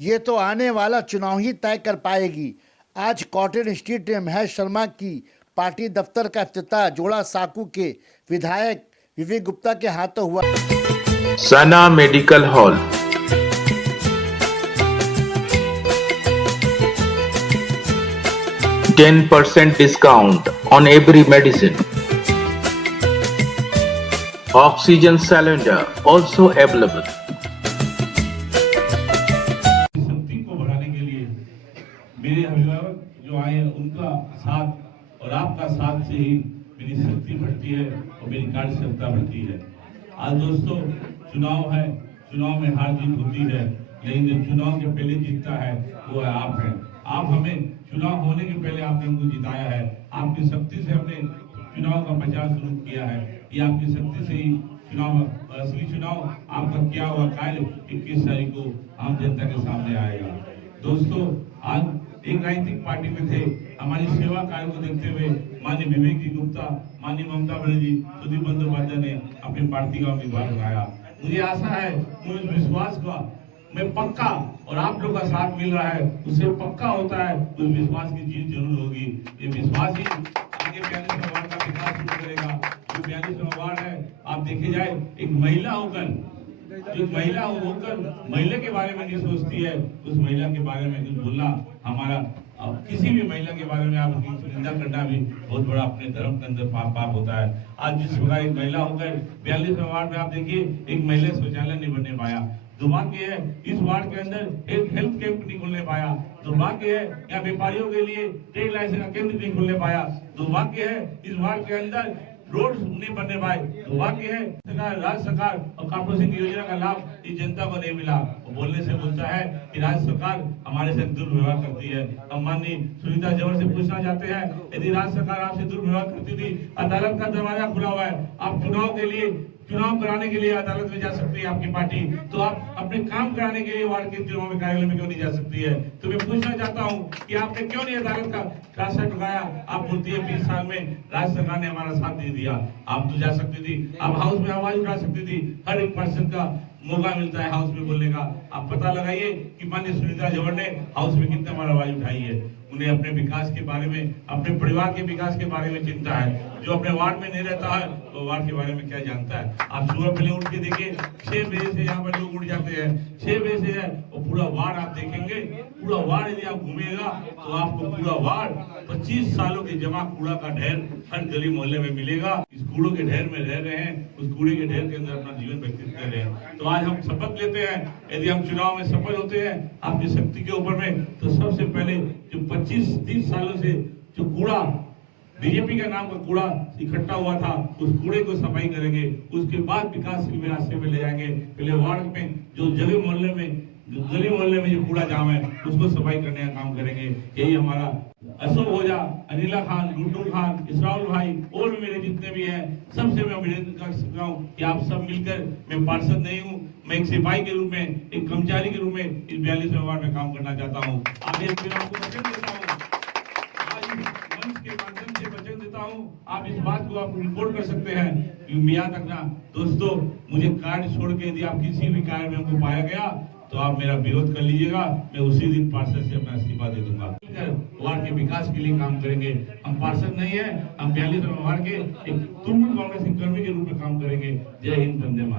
ये तो आने वाला चुनाव ही तय कर पाएगी। आज कॉटन स्ट्रीट में है शर्मा की पार्टी दफ्तर का इफ्तिताह जोड़ा साकू के विधायक विवेक गुप्ता के हाथों हुआ। सना medical hall 10% discount on every medicine. Oxygen cylinder also available. शक्ति को बढ़ाने के लिए मेरे अभिभावक जो आए उनका साथ और आपका साथ से ही मेरी शक्ति बढ़ती है और मेरी कार्य क्षमता बढ़ती है। आज दोस्तों चुनाव है, चुनाव में हार जीत होती है, लेकिन जो चुनाव के पहले जीतता है वो है आप हैं। आप हमें चुनाव होने के पहले आपने हमको जिताया है। आपकी शक्ति से हमने चुनाव का प्रचार शुरू किया है। ये आपकी शक्ति से ही चुनाव असली चुनाव आपका क्या हुआ कार्य 21 तारीख को आम जनता के सामने आएगा। दोस्तों आज एक राजनीतिक पार्टी में थे, हमारी सेवा कार्य को देखते हुए माननीय विवेक जी गुप्ता, माननीय ममता बनर्जी, सुदीप बंदोपाध्याय ने अपनी पार्टी का उम्मीदवार बनाया। मुझे आशा है, मुझे विश्वास का मैं पक्का और आप लोग का साथ मिल रहा है उससे पक्का होता है, उस विश्वास की जीत जरूर होगी। ये विश्वास ही आगे 42वां वार्ड का विकास शुरू करेगा। जो 42वां वार्ड है, आप देखे जाए एक महिला होकर जो महिला होकर महिला के बारे में नहीं सोचती है, उस महिला के बारे में कुछ बोलना हमारा किसी भी महिला के बारे में आप निंदा करना भी बहुत बड़ा अपने धर्म के अंदर पाप होता है। आज जिस प्रकार एक महिला होकर 42वें वार्ड में आप देखिए एक महिला शौचालय नहीं बनने पाया। दुर्भाग्य है इस वार्ड के अंदर एक हेल्थ कैंप नहीं खुलने पाया। दुर्भाग्य है यहाँ व्यापारियों के लिए ट्रेड लाइसेंस का केंद्र नहीं खुलने पाया। दुर्भाग्य है इस वार्ड के अंदर रोड नहीं बनने पाए। दुर्भाग्य है राज्य सरकार और कॉर्पोरेशन की योजना का लाभ इस जनता को नहीं मिला। बोलने से बोलता है कि राज्य सरकार हमारे से दुर्व्यवहार करती है। हम माननीय सुनीता जवर से पूछना चाहते हैं, यदि राज्य सरकार आपसे दुर्व्यवहार करती थी, अदालत का दरवाजा खुला हुआ है, आप चुनाव कराने के लिए अदालत में जा सकती है आपकी पार्टी, तो आप अपने काम कराने के लिए वार्ड के चुनाव में कार्यालय में क्यों नहीं जा सकती है? तो मैं पूछना चाहता हूँ कि आपने क्यों नहीं अदालत का रास्ता टुकाया? आप बोलती है 20 साल में राज्य सरकार ने हमारा साथ नहीं दिया। आप तो जा सकती थी, आप हाउस में आवाज उठा सकती थी। हर एक पर्सन का मौका मिलता है हाउस में बोलने का। आप पता लगाइए कि माननीय सुनीता जवर ने हाउस में कितने बार आवाज उठाई है। उन्हें अपने विकास के बारे में, अपने परिवार के विकास के बारे में चिंता है। जो अपने वार्ड में नहीं रहता है वो वार्ड के बारे में क्या जानता है? आप सुबह पहले उठ के देखिए, 6 बजे से यहाँ पर लोग उठ जाते हैं। 6 बजे से है और पूरा वार्ड आप देखेंगे, पूरा वार्ड यदि आप घूमेगा तो आपको पूरा वार्ड 25 सालों के जमा कूड़ा का ढेर हर गली मोहल्ले में मिलेगा। इस कूड़ों के ढेर में रह रहे हैं, उस कूड़े के ढेर के अंदर अपना जीवन व्यतीत कर रहे हैं। तो आज हम शपथ लेते हैं, यदि हम चुनाव में सफल होते हैं आपकी शक्ति के ऊपर में, तो सबसे पहले जो 25-30 सालों से जो कूड़ा बीजेपी का नाम का कूड़ा इकट्ठा हुआ था, उस कूड़े को सफाई करेंगे। उसके बाद विकास के रास्ते में ले जाएंगे। पहले वार्ड में जो जगह मोहल्ले में गली मोहल्ले में जो कूड़ा जाम है उसको सफाई करने का काम करेंगे। यही हमारा अशोक ओझा, अनिला खान, गुड्डू खान, इसराउल भाई और भी मेरे जितने भी हैं, सबसे मैं निवेदन कर सकता हूँ कि आप सब मिलकर, मैं पार्षद नहीं हूँ, मैं एक सिपाही के रूप में, एक कर्मचारी के रूप में इस 42वें वार्ड में काम करना चाहता हूँ। आप इस चुनाव को वचन देता हूँ, आज मंच के माध्यम से वचन देता हूँ। आप इस बात को आप रिपोर्ट कर सकते हैं। याद रखना दोस्तों, मुझे कार्य छोड़ के यदि आप किसी भी कार्य में हमको पाया गया तो आप मेरा विरोध कर लीजिएगा। मैं उसी दिन पार्षद से अपना इस्तीफा दे दूंगा। वार्ड के विकास के लिए काम करेंगे। हम पार्षद नहीं है, हम 42वें वार्ड के एक तृणमूल कांग्रेस कर्मी के रूप में काम करेंगे। जय हिंद, वंदे मातरम।